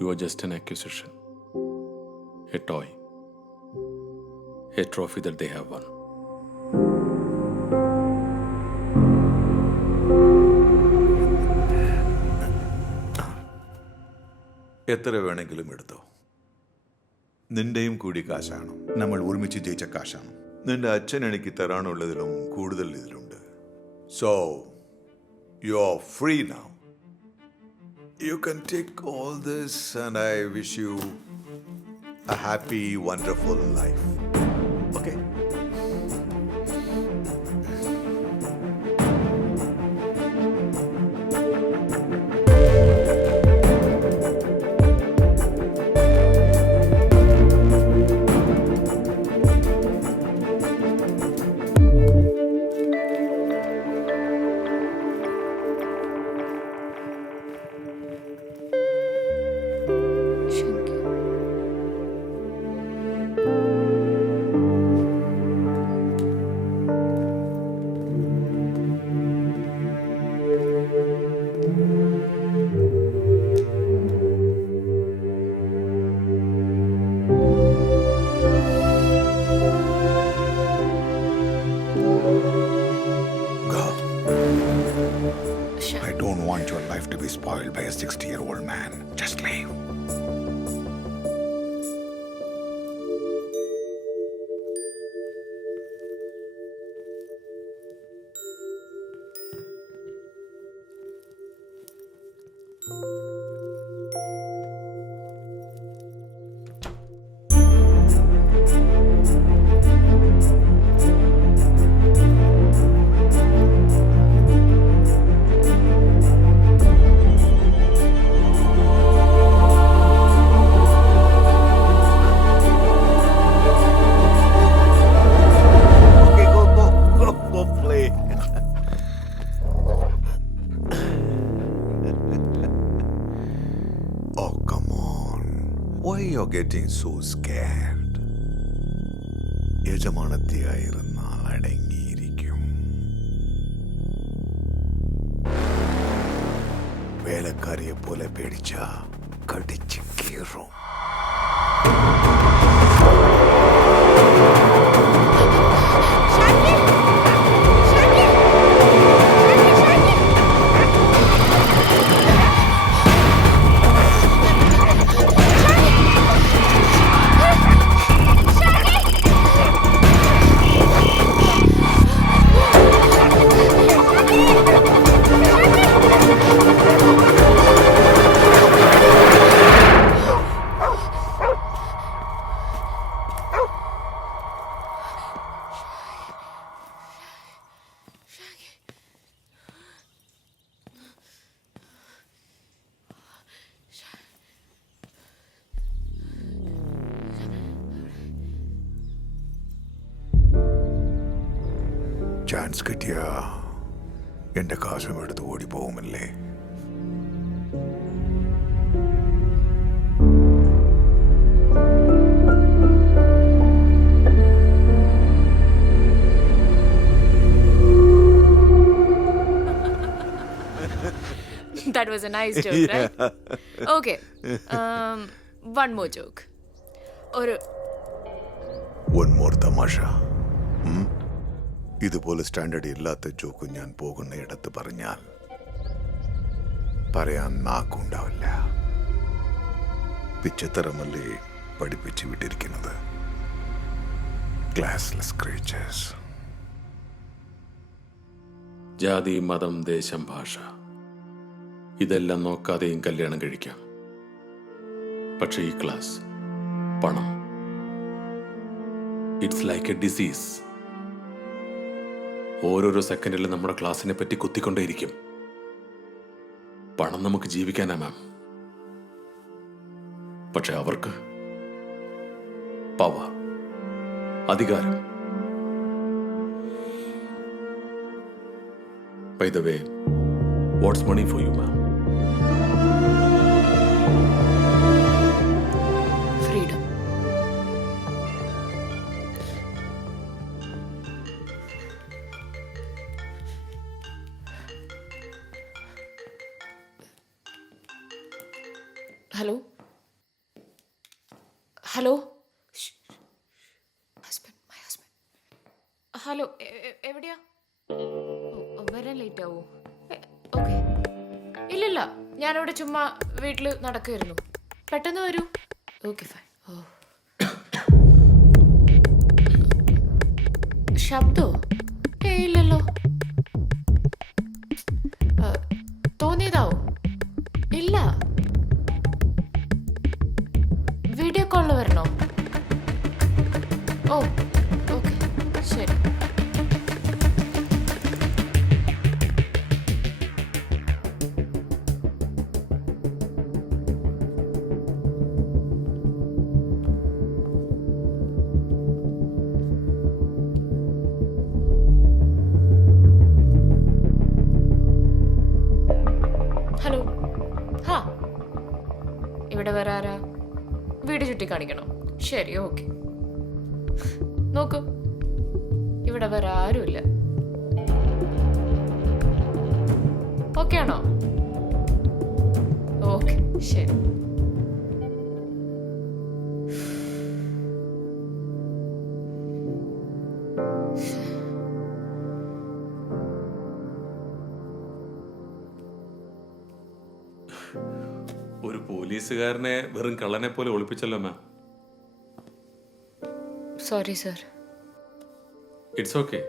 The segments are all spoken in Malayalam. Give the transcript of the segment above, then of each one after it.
You are just an accusation, a toy, a trophy that they have won. എത്ര വേണമെങ്കിലും എടുത്തോ. നിന്റെയും കൂടി കാശാണ്. നമ്മൾ ഒരുമിച്ച് ജയിച്ച കാശാണ്. നിന്റെ അച്ഛൻ എനിക്ക് തരാനുള്ളതിലും കൂടുതൽ ഇതിലുണ്ട്. So you are free now. You can take all this and I wish you A happy wonderful life. Okay? I don't want your life to be spoiled by a 60-year-old man. Just leave. Oh, come on. Why you're getting so scared? യജമാനത്തിയായിരുന്നാൽ അടങ്ങിയിരിക്കും. വേലക്കാരിയെ പോലെ പേടിച്ച കടിച്ച് കീറും. ചാൻസ് കിട്ടിയ എന്റെ കാശും എടുത്ത് ഓടിപ്പോകുമല്ലേ? That was a nice joke, right? Okay. One more joke. One more തമാശ. ഇതുപോലെ സ്റ്റാൻഡേർഡ് ഇല്ലാത്ത ജോക്ക് ഞാൻ പോകുന്ന ഇടത്ത് പറഞ്ഞാൽ പറയാൻ നാക്കുണ്ടാവില്ല. പിച്ചത്തരമല്ലേ പഠിപ്പിച്ചു വിട്ടിരിക്കുന്നത്. Classless creatures. ജാതി, മതം, ദേശം, ഭാഷ ഇതെല്ലാം നോക്കാതെയും കല്യാണം കഴിക്കാം. പക്ഷേ ഈ ക്ലാസ്, പണം, ഇറ്റ്സ് ലൈക്ക് എ ഡിസീസ്. ഓരോരോ സെക്കൻഡിലും നമ്മുടെ ക്ലാസ്സിനെ പറ്റി കുത്തിക്കൊണ്ടേയിരിക്കും. പണം നമുക്ക് ജീവിക്കാനാ മാം. പക്ഷെ അവർക്ക് പവർ, അധികാരം. By the way, what's money for you, ma'am? Freedom. Hello? Hello husband my husband. Hello എവിടെയാ? വരാൻ ലേറ്റ് ആവോ? ഓക്കെ. ഇല്ലില്ല, ഞാനിവിടെ ചുമ്മാ വീട്ടിൽ നടക്കുമായിരുന്നു. പെട്ടെന്ന് വരൂ. Okay fine. ഓ ശബ്ദോ? ഇല്ലല്ലോ. തോന്നിയതാവോ? ഇല്ല. വീഡിയോ കോളിൽ വരണോ? ഓ ഓക്കെ ശരി. ഹലോ. ഹാ, ഇവിടെ വേറെ ആരാ? വീട് ചുറ്റി കാണിക്കണോ? ശരി ഓക്കെ. നോക്കൂ, ഇവിടെ വേറെ ആരുമില്ല. ഓക്കെ ആണോ? ഓക്കെ ശരി. ഒരു പോലീസുകാരനെ വെറും കള്ളനെ പോലെ ഒളിപ്പിച്ചല്ലോ ma'am. Sorry sir. It's okay.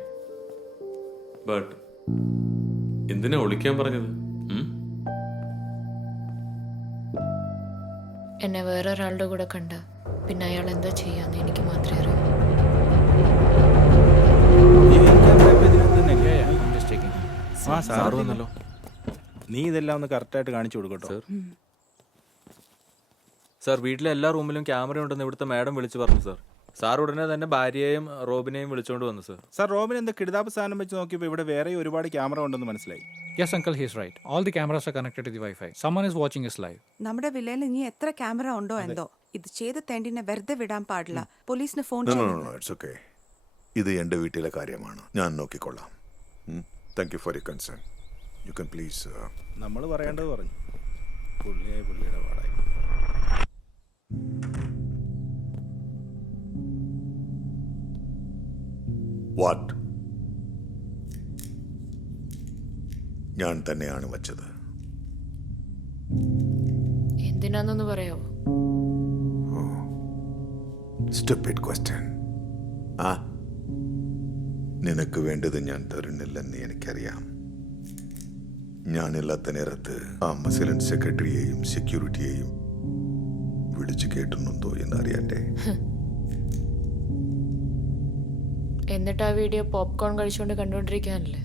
But എന്തിനാ ഒളിക്കാൻ പറഞ്ഞത്? എന്നെ വേറൊരാളുടെ കൂടെ കണ്ട പിന്നെ അയാൾ എന്താ ചെയ്യാന്ന് എനിക്ക് മാത്രമേ അറിയൂ. നീ ഇതെല്ലാം ഒന്ന് കറക്റ്റായിട്ട് കാണിച്ചു കൊടുക്കട്ടോ. സാർ വീട്ടിലെ എല്ലാ റൂമിലും ക്യാമറ ഉണ്ടെന്ന് ഇവിടുത്തെ മാഡം വിളിച്ചു പറഞ്ഞു സാർ. സാർ ഉടനെ തന്നെ ഭാര്യയെയും റോബിനെയും വിളിച്ചുകൊണ്ട് വന്നു സാർ. സാർ റോബിൻ എന്താ കിടുതാപ്പ് സാധനം വെച്ച് നോക്കിയപ്പോൾ ഇവിടെ വേറെ ഒരുപാട് ക്യാമറ ഉണ്ടെന്ന് മനസ്സിലായി. Yes, uncle, he's right. All the cameras are connected to the Wi-Fi. Someone is watching us live. നമ്മുടെ വില്ലയിൽ ഇനി എത്ര ക്യാമറ ഉണ്ടോ എന്തോ. ഇത് ചെയ്ത തെണ്ടിനെ വെറുതെ വിടാൻ പാടില്ല. പോലീസിന് phone no no no it's okay. ഇത് എൻ്റെ വീട്ടിലെ കാര്യമാണ്, ഞാൻ നോക്കിക്കൊള്ളാം. Thank you for your concern. You can please. നമ്മൾ പറയേണ്ടത് പറഞ്ഞു. പുള്ളിയുടെ പാടായി. വാട്ട്? ഞാൻ തന്നെയാണ് വച്ചത്. എന്തിനാന്നൊന്ന് പറയാവോ? Stupid question. ആ, നിനക്ക് വേണ്ടത് ഞാൻ തരുന്നില്ലെന്ന് എനിക്കറിയാം. ഞാനില്ലാത്ത നേരത്ത് ആ മസിലൻ സെക്രട്ടറിയെയും സെക്യൂരിറ്റിയെയും വിളിച്ചു കേട്ടുന്നുണ്ടോ എന്നറിയട്ടെ. എന്നിട്ട് ആ വീഡിയോ പോപ്കോൺ കഴിച്ചുകൊണ്ട് കണ്ടുകൊണ്ടിരിക്കാനല്ലേ?